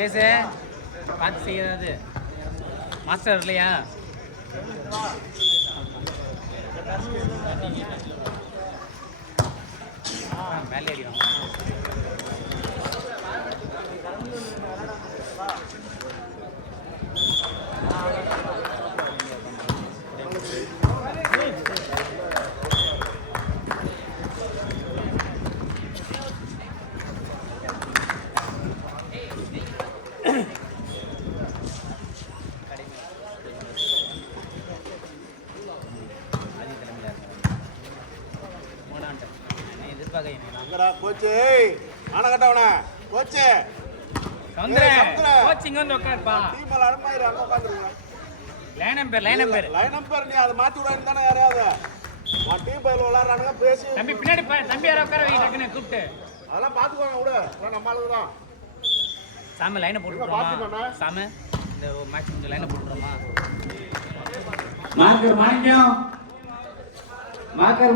பேசு பார்த்து செய்யாது மாஸ்டர் இல்லையா மேலே அடிக்கும் கோச்சு ஆனகட்டவன கோச்சு கோச்சிங் வந்து உட்காருப்பா டீம்ல அனுமாயிரு அங்க உட்கார்ந்துருங்க லைன் நம்பர் நீ அத மாத்தி விடான்னு தானே யாரையாவது நான் டீம் பையில விளையாடுறானுங்க பேசி தம்பி பின்னாடி தம்பி யார உட்கார வை டக்குன்னு கூப்பிட்டு அதெல்லாம் பாத்துக்கோங்க விடு நம்ம ஆளுங்க தான் சாம லைனை போட்டுறோமா சாம இந்த மேட்ச் இந்த லைனை போட்டுறோமா மார்க்கர்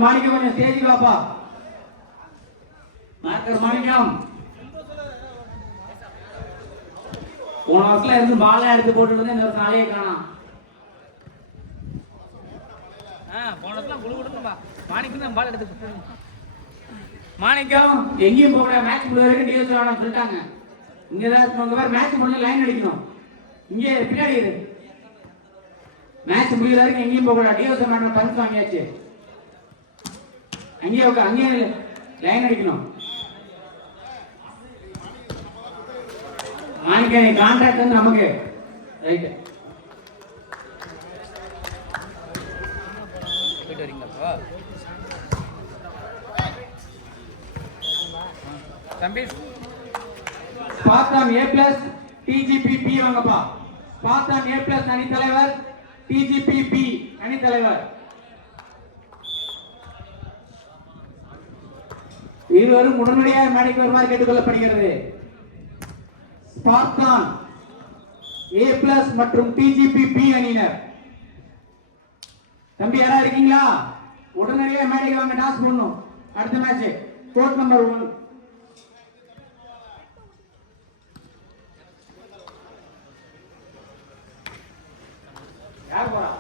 மாணிக்கம் கொஞ்சம் ஸ்டேஜ் வாப்பா மார்க்கர் மாணிக்கம் போன வருஷத்துல இருந்து பாலா எடுத்து போட்டு வந்து இந்த வருஷம் ஆளையே காணோம் போனதுலாம் குழு கொடுப்பா மாணிக்கம் தான் பால் எடுத்து மாணிக்கம் எங்கேயும் போக மேட்ச் முடிய வரைக்கும் டிஎஸ் விளையாடணும் சொல்லிட்டாங்க இங்க தான் உங்க பேர் மேட்ச் முடிஞ்ச லைன் அடிக்கணும் இங்கே பின்னாடி இரு மேட்ச் முடிகிற வரைக்கும் எங்கேயும் போக கூடாது டிஎஸ் விளையாடணும் பரிசு வாங்கியாச்சு அங்கேயே லைன் அடிக்கணும் மாணிக்க கான்ட்ராக்ட் வந்து நமக்கு ரைட் போயிட்டு வரீங்களா தம்பி பாத்தான் A+ TGP B வாங்கப்பா பாத்தான் A+ அணி தலைவர் TGP B அணி தலைவர் இருவரும் உடனடியாக மேடைக்கு வருமாறு கேட்டுக்கொள்ளப்படுகிறது ஸ்பார்தான் A+ மற்றும் TGP B அணியினர் தம்பி யாரா இருக்கீங்களா உடனடியாக மேடைக்கு வாங்க டாஸ் பண்ணணும் அடுத்த மேட்ச் கோட் நம்பர் 1 யார் போறா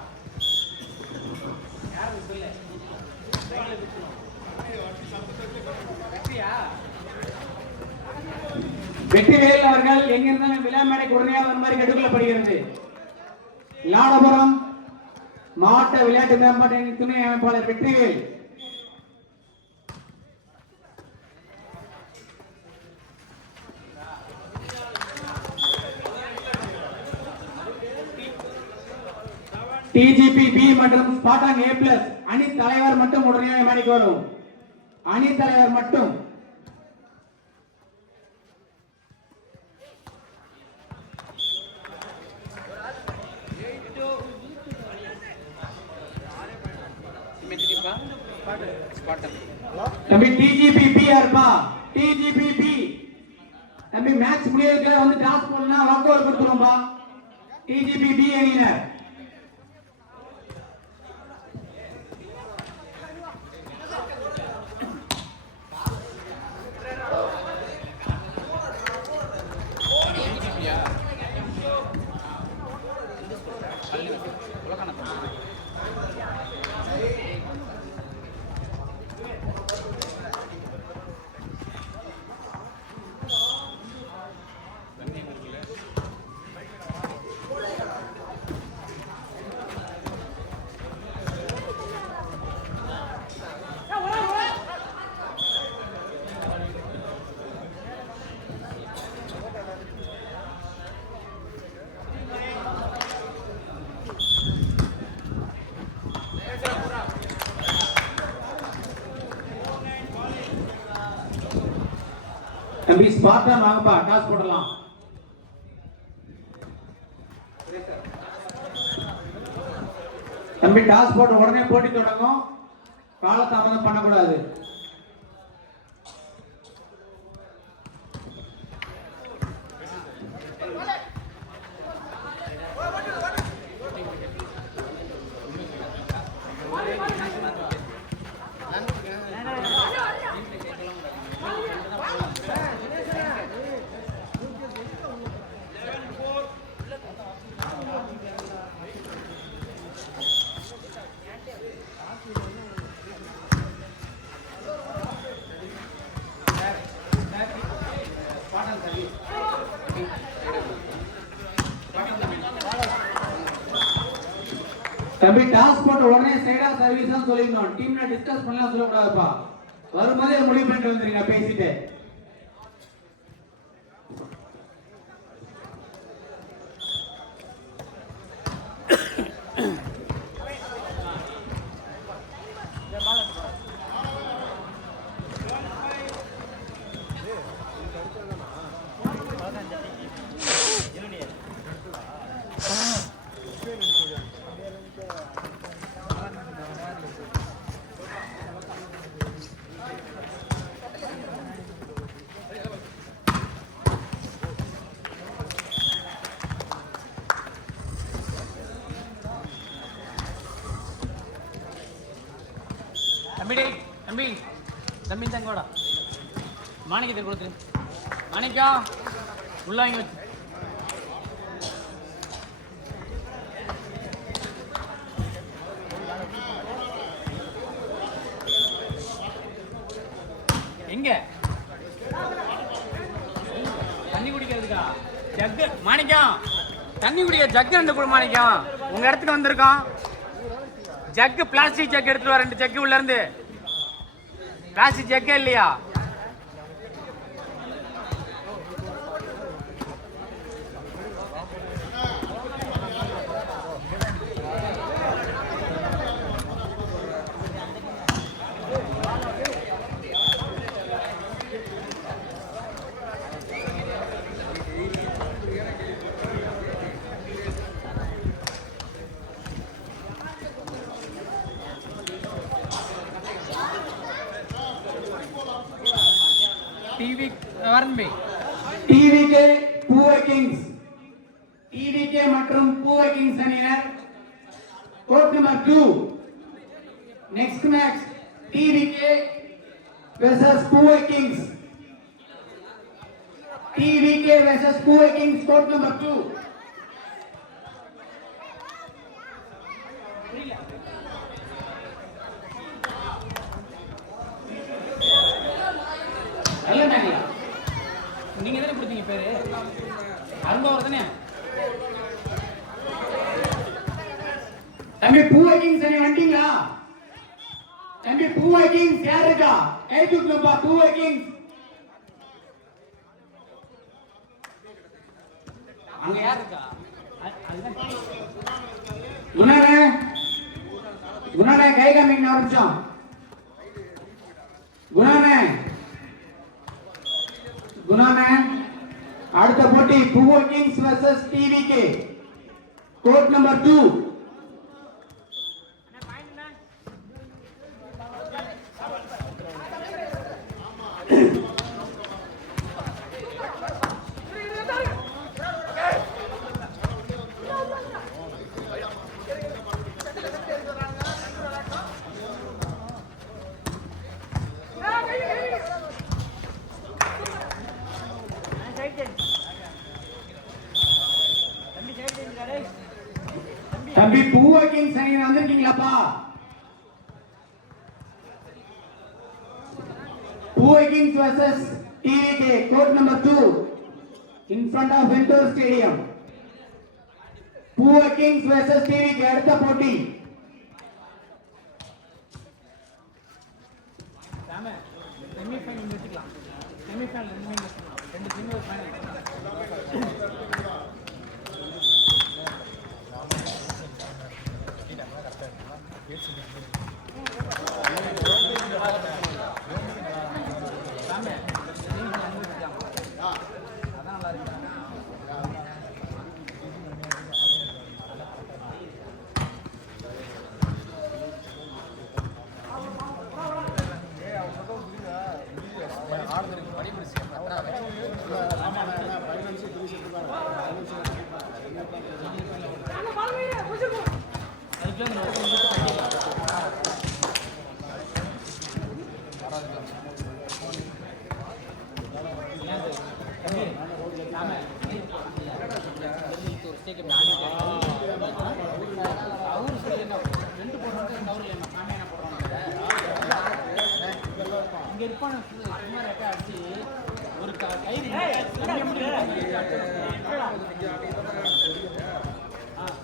யார் சொல்ல வெற்றிவேல் அவர்கள் எங்கிருந்தாலும் விழா மேடைக்கு உடனடியாக வருமாறு கேட்டுக்கொள்ளப்படுகிறது லாடபுரம் மாவட்ட விளையாட்டு மேம்பாட்டு துணை அமைப்பாளர் வெற்றிவேல் TGP B மற்றும் ஸ்பார்டன் A+ அணி தலைவர் மட்டும் உடனடியாக மேடைக்கு வரும் அணி தலைவர் மட்டும் தம்பி TGP B யாருப்பா TGP B தம்பி மேட்ச் முடியறதுக்குள்ள வந்து டாஸ் பண்ணா வாக் ஓவர் கொடுத்துருவோம்பா TGP B அணியினர் தம்பி ஸ்பார்டன் வாங்கப்பா டாஸ் போடலாம் தம்பி டாஸ் போட்டு உடனே போட்டி தொடங்கும் காலதாமதம் பண்ணக்கூடாது தம்பி டாஸ் போட்டு உடனே சைடா சர்வீஸ் தான் சொல்லிடணும். டீம்ல டிஸ்கஸ் பண்ணலாம் சொல்லக்கூடாதுப்பா. வரும்போதே முடிவு பண்ணிட்டு வந்துருங்க பேசிட்டு. தம்பி தம்பி தங்கோட மாணிக்கத்தை கொடுத்துரு. மாணிக்கம் உள்ள வாங்கி வச்சு. எங்க தண்ணி குடிக்கிறதுக்கா? ஜக்கு மாணிக்கம் தண்ணி குடிக்க ஜக்கு ரெண்டு கூட. மாணிக்கம் உங்க இடத்துக்கு வந்திருக்கோம். ஜக்கு பிளாஸ்டிக் ஜக்கு எடுத்துட்டு வர. 2 ஜக்கு உள்ள இருந்து. பிளாஸ்டிக் ஜக்கே இல்லையா? டிவிகே பூவை கிங்ஸ், டிவிகே மற்றும் பூவை கிங்ஸ் அணியினர் court number 2. Next match TVK versus பூவை கிங்ஸ். டிவிகே வெர்சஸ் பூவை கிங்ஸ் கோர்ட் நம்பர் 2. நீங்க தானே கொடுத்தீங்க பேரு? அரும்பாவர் தானே? தம்பி பூவை கிங்ஸ் அணி வந்துட்டீங்களா? தம்பி பூவை கிங்ஸ் யார் இருக்கா? கை தூக்குங்கப்பா. பூவை கிங்ஸ் அங்க யார் இருக்கா? குணானே கை காமிங்க ஒரு நிமிஷம். குணானே அடுத்த போட்டி பூவை Kings versus TVK court number 2. தம்பி பூவை கிங்ஸ் அணியினர் வந்திருக்கீங்களாப்பா? பூவை Kings versus TVK court number 2 in front of Ventur Stadium. பூவை கிங்ஸ் வெர்சஸ் டிவிகே அடுத்த போட்டி. செமி ஃபைனல் வெச்சுக்கலாம். செமி ஃபைனல் ரெண்டு டீம் ஃபைனல்.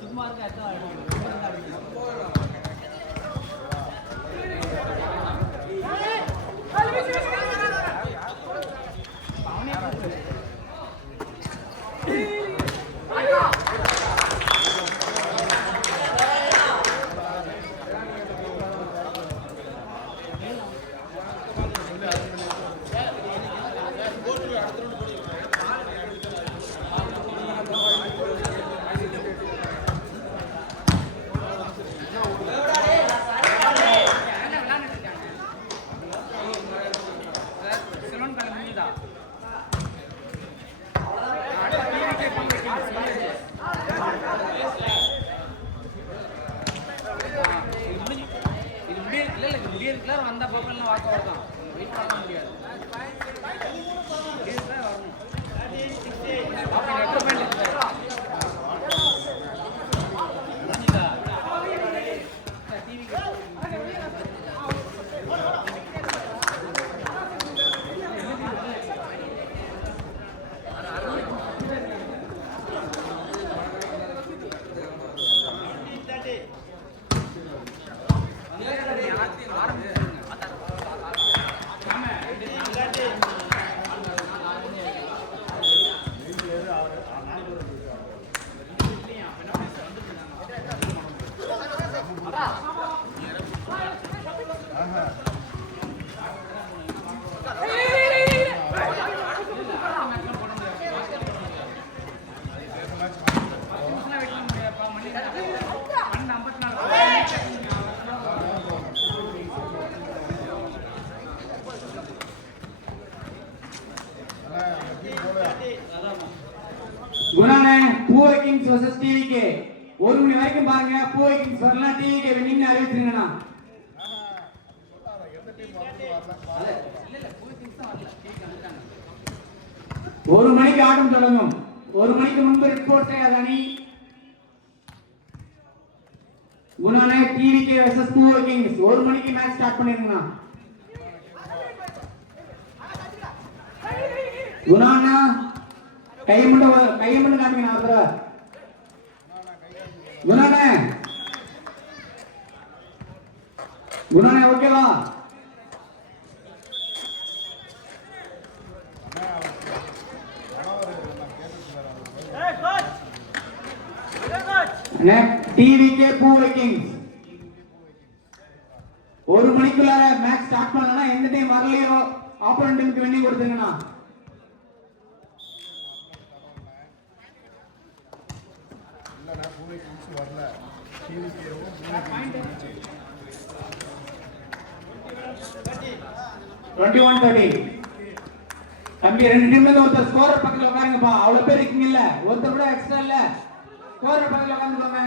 சும்மா இருக்க முடியறதுக்குள்ள வந்தா பக்கம் வாக்க வரதான் வெயிட் பண்ண முடியாது வரணும் குணானே பூவை கிங்ஸ் vs டிவிகே 1 மணி வரைக்கும் பாருங்க. பூவை கிங்ஸ் வரலாம் டிவிகே வின்னிங் அறிவிச்சிருங்கண்ணா. ஒரு மணிக்கு ஆட்டம் தொடங்கும். 1 மணிக்கு முன்பு ரிப்போர்ட் செய்யாத அணி குணானே டிவிகே vs பூவை கிங்ஸ். 1 மணிக்கு மேட்ச் ஸ்டார்ட் பண்ணிருங்கண்ணா. குணானா கையை மட்டும் காமிக்கணும் அப்புறம் குணானே ஓகேவா? டிவிகே பூவை கிங்ஸ் 1 மணிக்குள்ளார மேட்ச் ஸ்டார்ட் பண்ணலன்னா எந்த டைம் வரலையோ ஆப்போனன்ட் டீமுக்கு வின்னிங் கொடுத்துங்கண்ணா. தம்பி 2 டீம்ல ஒருத்தர் ஸ்கோரர் பக்கத்துல உட்காருங்கப்பா. அவ்வளவு பேர் இருக்கீங்க இல்ல, ஒருத்தர் கூட எக்ஸ்ட்ரா இல்ல, ஸ்கோரர் பக்கத்துல உட்காந்துக்கோங்க.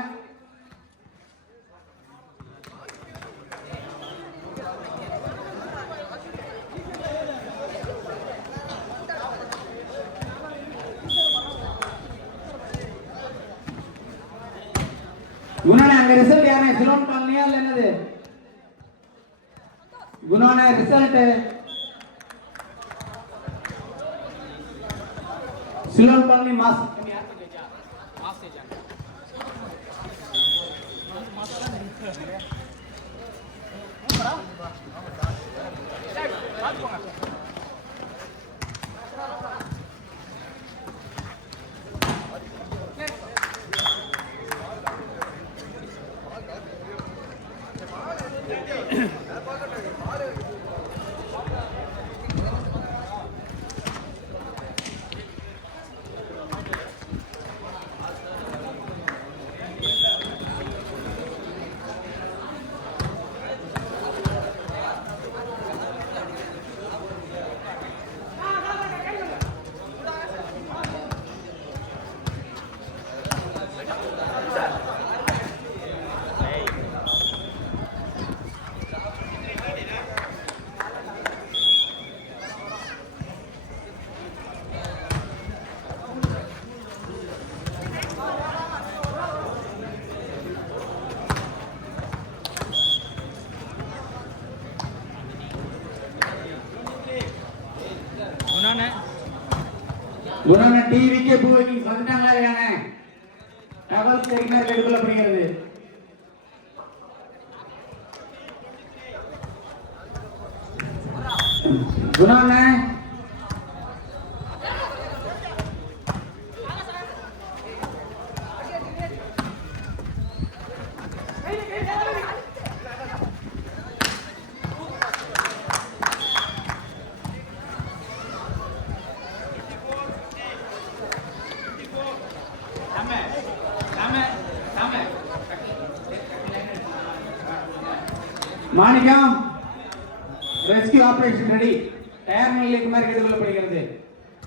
குணானே அங்க ரிசல்ட் யாரே சிலோன் காலனியா இல்ல என்னது? குணானே ரிசல்ட் சிலோன் காலனி மாஸ் குணானே டிவிகே பூவை கிங்ஸ் வந்துட்டாங்களா இல்லையானே? டபுள் செக்னர் எடுக்கப்படுகிறது. குணானே Manikkam rescue operation ready. Tyre நிலைக்கு மாதிரி கேட்டுக்கொள்ளப்படுகிறது.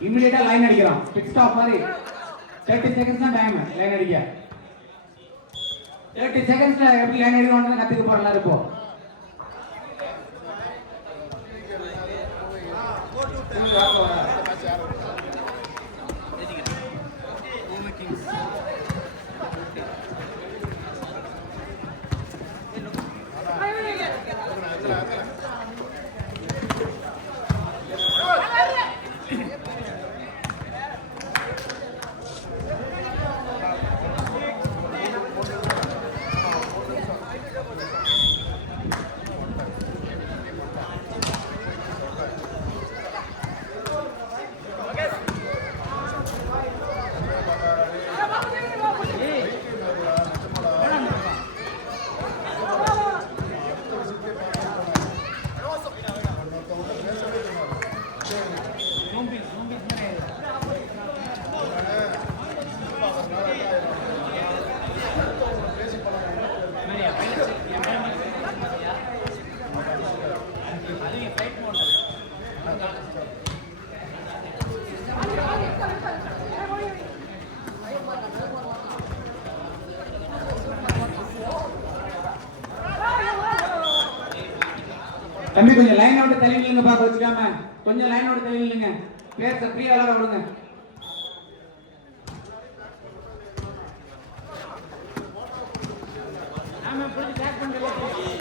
இமிடியேட்டா லைன் அடிக்கிறோம். பிட் ஸ்டாப் மாதிரி 30 செகண்ட்ஸ் தான் டைம் லைன் அடிக்க. 30 செகண்ட்ஸ்ல எப்படி லைன் அடிக்கணும்னு கத்துக்க போறோம் எல்லாரும். இப்போ தம்பி கொஞ்சம் லைன் அவுட் தள்ளி நில்லுங்க, பாக்க வச்சுக்காம கொஞ்சம் லைன் அவுட் தள்ளி நில்லுங்க. பேர் ஃப்ரீயா விளையாட விடுங்க. ஆமா புடிச்சு டேக் பண்ணுங்க.